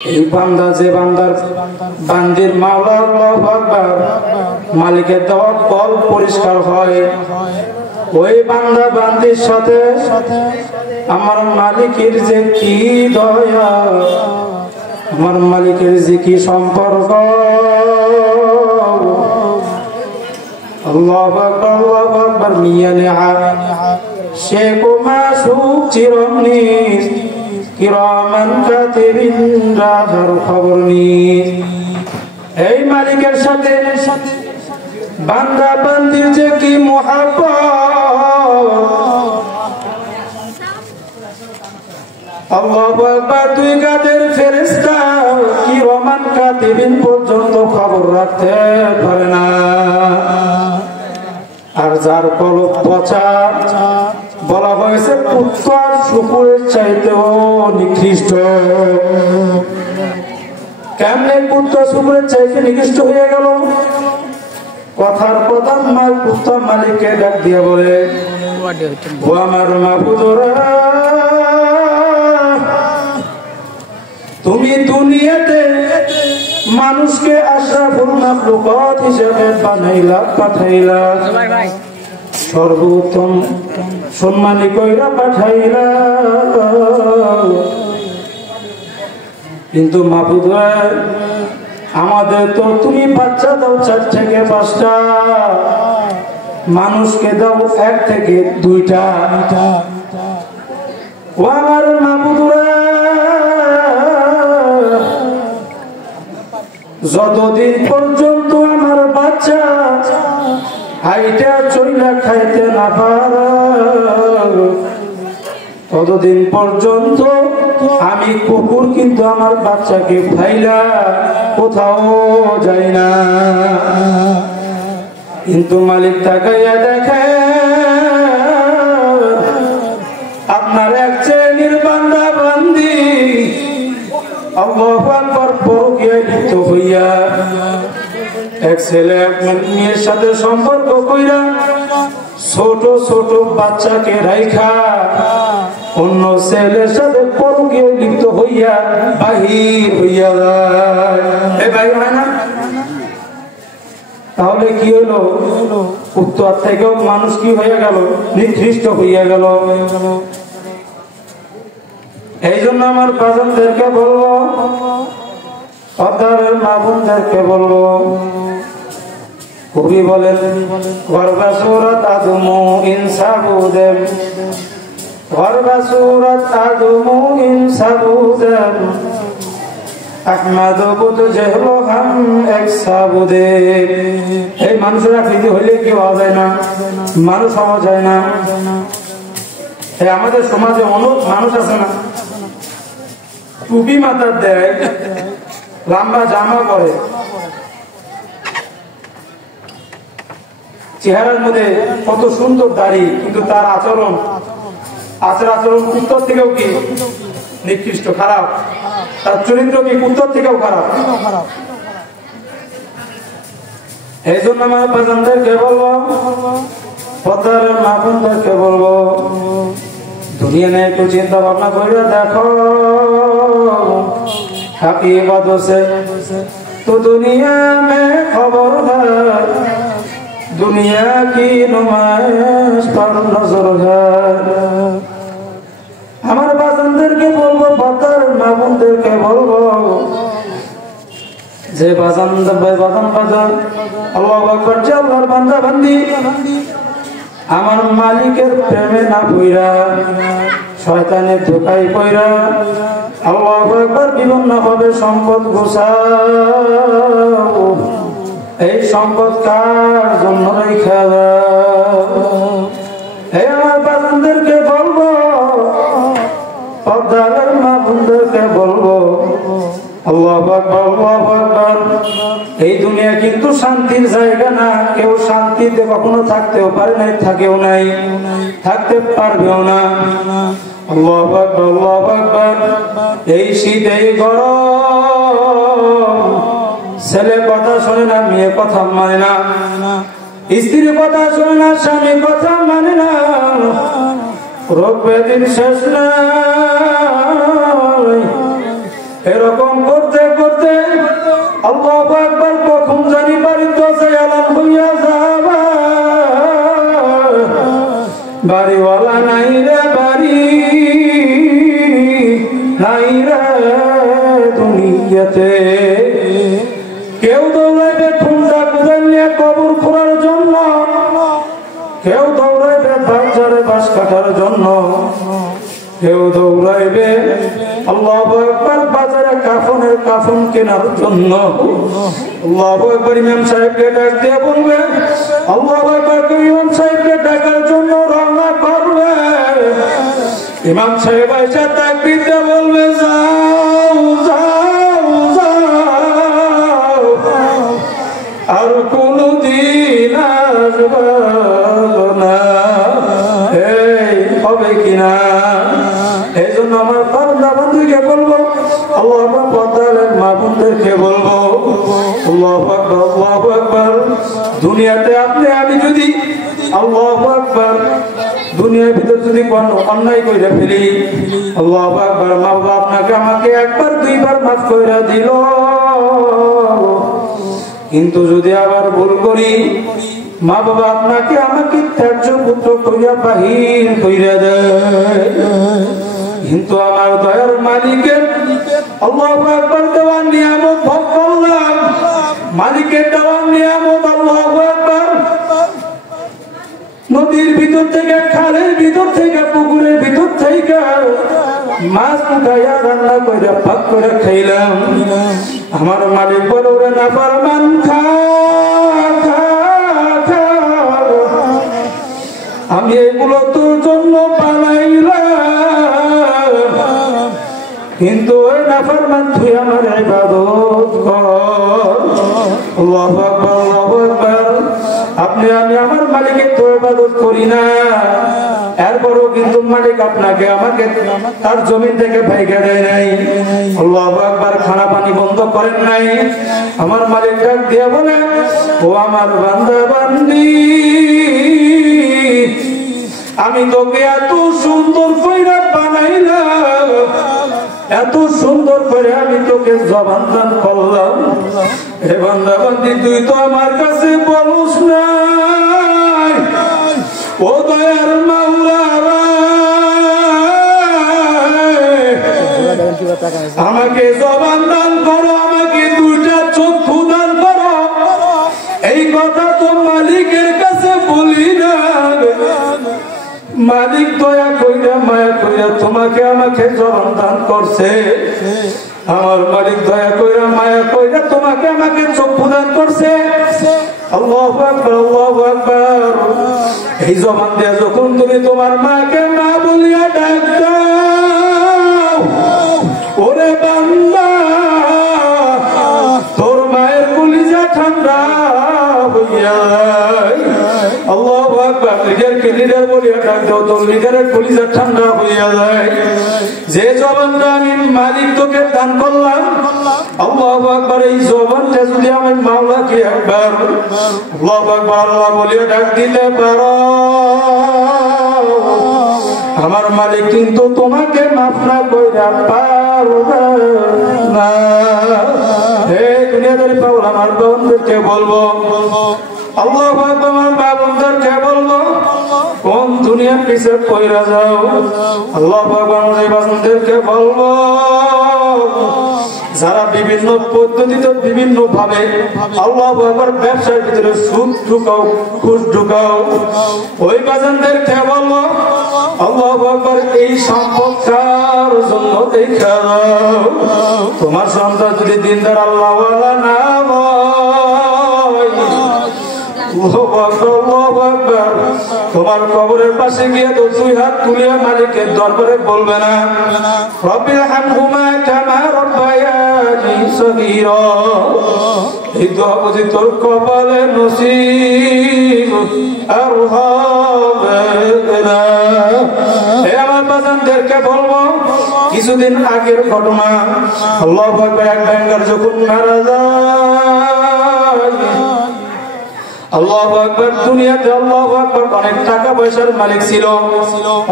এই বান্দা যে বান্দার বান্দির মাওলা আল্লাহু আকবার মালিকের দেওয়া কল পরিষ্কার হয়, ওই বান্দা বান্দির সাথে আমার মালিকের যে কি দয়া, আমার মালিকের যে কি সম্পর্ক। আল্লাহু আকবার আল্লাহু আকবার মিয়ানে সে কুমা সুখ চিরনিস কিরামান কাতিবিন রাহার খবর নিস। এই মালিকের সাথে বান্দা বান্দির যে কি মুহাব্বত। আল্লাহু আকবার দুই কাদের ফেরেশতা কিরামান কাতিবিন পর্যন্ত খবর রাখতে পারে না। আর যার কলব পচা বলা হয়েছে পুত্র শুকুরের চাইতেও নিকৃষ্ট। কেমনে পুত্র শুকুরের চাইতে নিকৃষ্ট হয়ে গেল? কথার প্রধান মাল পুত্র মালিককে ডাক দিয়ে বলে, ও আমার মাবুদরা, তুমি দুনিয়াতে মানুষকে আশরাফুল মাখলুকাত হিসেবে বানাইলা পাঠাইলা, সর্বোত্তম সম্মানী কইরা পাঠাইলা, কিন্তু মাবুদ আমাদের তো তুমি বাচ্চা দাও 4 থেকে 5টা, মানুষকে দাও 1 থেকে 2টা। ও আমার মাবুদ, যতদিন পর্যন্ত আমার বাচ্চা হাইটা চইলা খাইতে না পারে, ততদিন পর্যন্ত আমি কুকুর কিন্তু আমার বাচ্চাকে খাইলা কোথাও যাই না। কিন্তু মালিক তাকাইয়া দেখে আপনার এক শ্রেণীর বান্দা বান্দি আল্লাহু আকবার পরকীয়ায় লিপ্ত হইয়া এক ছেলে এক মেয়ের সাথে সম্পর্ক কইরা ছোট ছোট বাচ্চাকে রাইখা অন্য ছেলের সাথে পরকীয়ায় লিপ্ত হইয়া বাহির হইয়া যায়। বাহির হয় না? তাহলে কি হলো? উত্তর থেকেও মানুষ কি হয়ে গেল? নিকৃষ্ট হইয়া গেল। এই জন্য আমার বাজানদেরকে বলবো, অর্ধারের মা বোনদেরকে বলবো, কবি বলেন গর্বা সুরত আদমু ইনসাবুদেম, গর্বা সুরত আদমু ইনসাবুদেম, আহমদ বুদ জেহলো হাম এক সাবুদেম। এই মানুষের আকৃতি হইলে কি হওয়া যায় না? মানুষ হওয়া যায় না। আমাদের সমাজে অনেক মানুষ আছে না, টুপি মাথার দেয়, লম্বা জামা পরে, চেহারার মধ্যে কত সুন্দর দাড়ি, কিন্তু তার আচরণ কুত্তর থেকেও কি নিকৃষ্ট, খারাপ। তার চরিত্র কি কুত্তর থেকেও খারাপ। এই জন্য আমার বাজানদেরকে বলবো, পদ্মারের মা বোনদেরকে বলবো, দুনিয়া নিয়ে একটু চিন্তা ভাবনা করে দেখো। हकीकत से तो दुनिया में खबर है, दुनिया की नुमाइश पर नजर है। আমার বাজানদেরকে বলবো, বাজার মা বোনদেরকে বলবো, যে বাজান আল্লাহু আকবার, যে আল্লাহর বান্দা বান্দি আমার মালিকের প্রেমে না পইরা শয়তানের ধোঁকায় পইরা আল্লাহু আকবার বিভিন্ন ভাবে সম্পদ গোছাও। এই সম্পদ কার জন্য রাখা? এই আমার বাজানদেরকে বলবো, পর্দার মা বোনদেরকে বলবো, আল্লাহু আকবার আল্লাহু আকবার। এই দুনিয়া কিন্তু শান্তির জায়গা না। কেউ শান্তিতে কখনো থাকতেও পারে নাই, থাকেও নাই, থাকতে পারবেও না। আল্লাহু আকবার আল্লাহু আকবার। এই শীত, এই গরম, ছেলে কথা শোনে না, মেয়ে কথা মানে না, স্ত্রীর কথা শোনে না, স্বামী কথা মানে না, রোগ ব্যাধির শেষ নাই। এরকম করতে করতে আল্লাহু আকবার কখন জানি বাড়ির দরজায় এলান হইয়া যাবা বাড়িওয়ালা নাই রে বাড়ি নাই রে দুনিয়াতে কেউ দৌড়াইবে খুঁজা খুঁজা নিয়ে কবর খোঁড়ার জন্য কেউ দৌড়াইবে বাজারে বাস কাটার জন্য কেউ দৌড়াইবে আল্লাহু আকবার বাজারে কাফনের কাফন কেনার জন্য আল্লাহু আকবার ইমাম সাহেবকে ডাক দিয়ে বলবে আল্লাহু আকবার ইমাম সাহেবকে ডাকার জন্য রওনা করবে ইমাম সাহেব আয়েশা তাকবীর দিয়ে বলবে যাও যাও যাও আর কোনদিন আসবে না এই হবে কিনা এই জন্য আমার বান্দা বান্দীকে বলবো আল্লাহু আকবার পর্দার মা বোনদেরকে বলবো আল্লাহু আকবার আল্লাহু আকবার দুনিয়াতে আপনি আমি যদি আল্লাহু আকবার দুনিয়ার ভিতর যদি কোনো অন্যায় কইরা ফেলি আল্লাহু আকবার মা বাবা আপনাকে আমাকে একবার দুইবার মাফ কইরা দিল কিন্তু যদি আবার ভুল করি মা বাবা আপনাকে আমাকে ত্যায্য পুত্র কইরা বাহির কইরা দেয় কিন্তু আমার দয়ার মালিকের আল্লাহু আকবার দেওয়া নিয়ামত ভোগ করলাম মালিকের দেওয়া নিয়ামত আল্লাহু আকবার নদীর ভিতর থেকে খালের ভিতর থেকে পুকুরের ভিতর থেকে মাছ উঠাইয়া রান্না করে ভাগ করে খাইলাম আমার মালিক বলে ওরে নাফরমান খা খা খা আমি এগুলো তোর জন্য বানাইলাম কিন্তু ওই নাফরমান তুই আমার ইবাদত কর আল্লাহু আকবার আল্লাহু আকবার আপনি আমি আমার মালিকের তো ইবাদত করি না এরপরও কিন্তু মালিক আপনাকে আমাকে তার জমিন থেকে ভাইগা দেয় নাই আল্লাহু আকবার খানা পানি বন্ধ করেন নাই আমার মালিক ডাক দিয়ে বলে ও আমার বান্দা বান্দি আমি তোকে এত সুন্দর কইরা বানাইলাম এত সুন্দর করে আমি তোকে জবান দান করলাম হে বান্দা বান্দি তুই তো আমার কাছে বলুস না ও দয়ার মাওলা আমাকে জবান দান করো আমাকে দুইটা চক্ষু দান করো এই কথা তো মালিকের কাছে বলি না মালিক দয়া কইরা মায়া কইরা তোমাকে আমাকে জবান দান করছে আমার মালিক দয়া কইরা মায়া কইরা তোমাকে আমাকে চক্ষু দান করছে আল্লাহু আকবার আল্লাহু আকবার এই জবান দিয়ে যখন তুমি তোমার মাকে মা বলিয়া ডাক দাও ওরে বান্দা তোর মায়ের কলিজা ঠান্ডা হইয়া আল্লাহু আকবার লিডারকে লিডার বলিয়া ডাক দাও তোর লিডারের কলিজা ঠান্ডা হইয়া যায় যে জবানটা আমি মালিক তোকে দান করলাম আল্লাহু আকবার এই জবানটা যদি আমি মাওলাকে একবার আল্লাহু আকবার আল্লাহ বলিয়া ডাক দিতে পারো আমার মালিক কিন্তু তোমাকে মাফ না কইরা পারবে না হে দুনিয়াদারি পাগল আমার বন্ধুকে বলবো আল্লাহু আকবার আমার বাবুদেরকে বলবো কোন দুনিয়ার পিছে পয়রা যাও আল্লাহু আকবার আমার বাবুদেরকে বলবো যারা বিভিন্ন পদ্ধতিতে বিভিন্ন ভাবে আল্লাহু আকবার ব্যবসার ভিতরে সুদ ঢুকাও ঘুষ ঢুকাও ওই বাজানদেরকে বলবো আল্লাহু আকবার এই সম্পদটার জন্য দেখা দাও তোমার সন্তান যদি দিনদার আল্লাহওয়ালা না হয় তোমার কবরের পাশে গিয়ে তো দুই হাত তুলিয়া মালিকের দরবারে বলবে না রব্বির হামহুমা কামা রাব্বায়ানি সগীরা এই দোয়া বুঝি তোর কপালে নসিব আর হবে না হে আমার বাজানদেরকে বলবো কিছুদিন আগের ঘটনা আল্লাহু আকবার এক ব্যাংকার যখন মারা যায় আল্লাহু আকবার দুনিয়াতে আল্লাহু আকবার অনেক টাকা পয়সার মালিক ছিল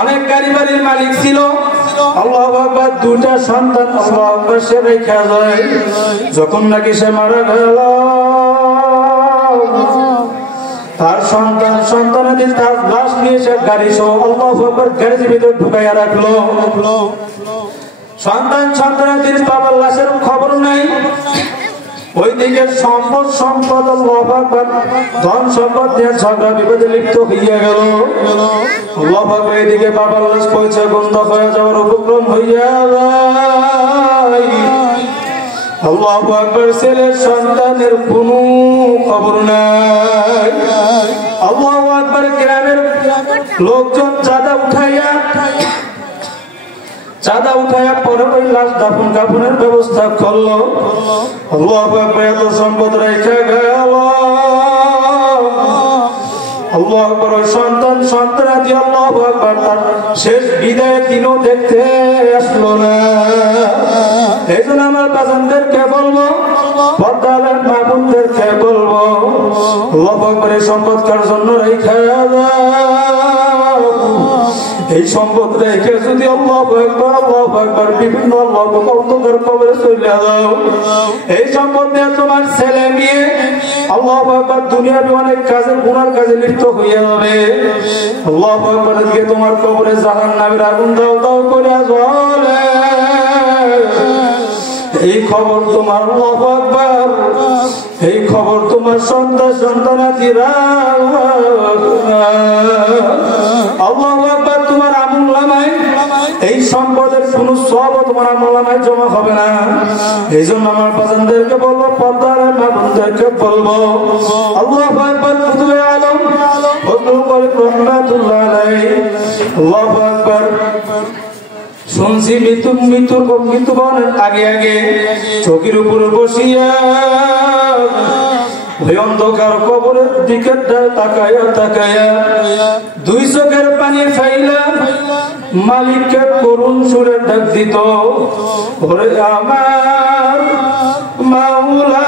অনেক গাড়ি বাড়ির মালিক ছিল আল্লাহু আকবার দুটা সন্তান আল্লাহু আকবার সে রেখে যায় যখন নাকি সে মারা গেল তার সন্তানাদি তার লাশ নিয়ে সে গাড়ি সহ আল্লাহু আকবার গাড়ির ভিতরে ঢুকাইয়া রাখলো সন্তানাদির বাবার লাশের খবর নাই ওইদিকে সম্পদ আল্লাহু আকবার ধন সম্পদ নিয়ে ঝগড়া বিবাদে লিপ্ত হইয়া গেল আল্লাহু আকবার এদিকে বাবার লাশ পয়সা বন্ধ হয়ে যাওয়ার উপক্রম হইয়া যায় আল্লাহু আকবার ছেলের সন্তানের কোনো খবর নাই আল্লাহু আকবার গ্রামের লোকজন চাঁদা উঠাইয়া পরে ওই লাশ দাফন কাফনের ব্যবস্থা করলো আল্লাহু আকবার এত সম্পদ রেখে গেল আল্লাহু আকবার ওই সন্তানাদি আল্লাহু আকবার তার শেষ বিদায়ের দিনও দেখতে আসলো না এই জন্য আমার বাজানদেরকে বলবো পর্দার মা বোনদেরকে বলবো আল্লাহু আকবার এই সম্পদ কার জন্য রেখে এই সম্পদ রেখে যদি আল্লাহু আকবার বিভিন্ন অন্ধকার কবরে চলে যাও এই সম্পদ নিয়ে তোমার ছেলে মেয়ে আল্লাহু আকবার দুনিয়ার অনেক কাজের গুনার কাজে লিপ্ত হয়ে যাবে আল্লাহু আকবার দিকে তোমার কবরে জাহান্নামের আগুন দাও দাও করে জ্বলে এই খবর তোমার আল্লাহু আকবার এই খবর তোমার সন্তানাদিরা আল্লাহু আকবার তোমার আমলনামায় এই সম্পদের কোনো সওয়াব তোমার আমলনামায় জমা হবে না এইজন্য আমার বাজানদেরকে বলবো পর্দার মা বোনদেরকে বলবো আল্লাহু আকবার কুতুবে আলম ফজলুল করিম রাহমাতুল্লাহ আলাইহি আল্লাহু আকবার শুনছি মৃত্যুবরণের আগে চোখের উপর বসিয়া ওই অন্ধকার কবরের দিকে তাকায়া দুই চোখের পানি ফাইলা মালিককে করুণ সুরে ডাক দিত ওরে আমার মাওলা